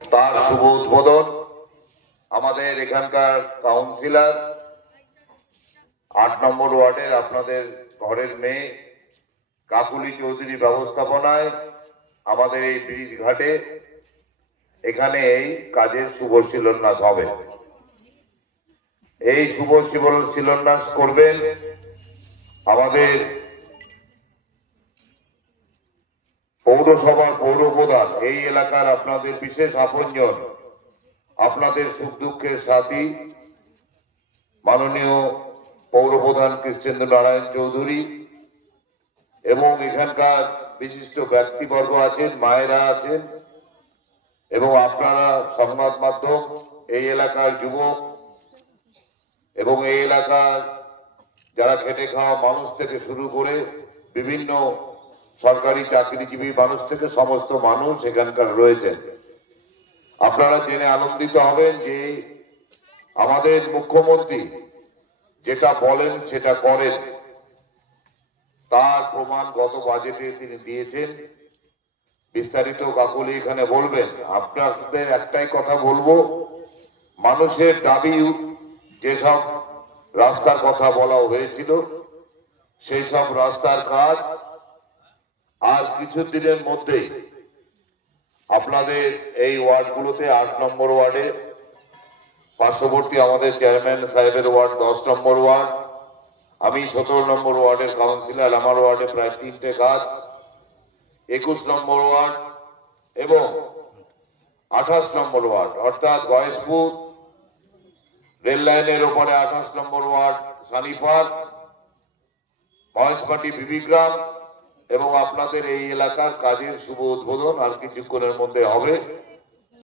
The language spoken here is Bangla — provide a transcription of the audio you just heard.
তার শুভ উদ্বোধন আমাদের এখানকার কাউন্সিলর, আট নম্বর ওয়ার্ডের আপনাদের ঘরের মেয়ে, কাকুলি চৌধুরী ব্যবস্থাপনায় আমাদের এই ব্রিজ ঘাটে এখানে এই কাজের শুভ শিলান্যাস হবে। এই শুভ শিলান্যাস করবেন আমাদের পৌরসভার পৌর প্রধান এই এলাকার আপনাদের বিশেষ আপনজন, আপনাদের সুখ দুঃখের সাথী, মাননীয় পৌর প্রধান কৃষ্ণেন্দ্র নারায়ণ চৌধুরী এবং এখানকার বিশিষ্ট ব্যক্তিবর্গ আছেন, মায়েরা আছেন এবং আপনারা সংবাদ মাধ্যম, এই এলাকার যুবক এবং এই এলাকার যারা খেটে খাওয়া মানুষ থেকে শুরু করে বিভিন্ন সরকারি চাকরিজীবী মানুষ থেকে সমস্ত মানুষ এখানকার রয়েছেন। আপনারা জেনে আনন্দিত হবেন যে আমাদের মুখ্যমন্ত্রী যেটা বলেন, সেটা করেন। তার প্রমাণ গত বাজেটে তিনি দিয়েছেন। বিস্তারিত কাকুলি এখানে বলবেন। আপনাদের একটাই কথা বলব, মানুষের দাবি যেসব রাস্তার কথা বলা হয়েছিল সেই সব রাস্তার কাজ আর কিছু দিনের মধ্যেই আপনাদের এই ওয়ার্ডগুলোতে আট নম্বর ওয়ার্ডে, পার্শ্ববর্তী আমাদের চেয়ারম্যান সাহেবের ওয়ার্ড দশ নম্বর ওয়ার্ড, আমি সতেরো নম্বর ওয়ার্ডের কাউন্সিলর, আমার ওয়ার্ডে প্রায় তিনটে কাজ, একুশ নম্বর ওয়ার্ড এবং আঠাশ নম্বর ওয়ার্ড, অর্থাৎ গয়েশপুর রেল লাইনের ওপরে আঠাশ নম্বর ওয়ার্ড সানিপার মহেশপাটি বিবিগ্রাম এবং আপনাদের এই এলাকার কাজের শুভ উদ্বোধন আর কিছুক্ষণের মধ্যে হবে।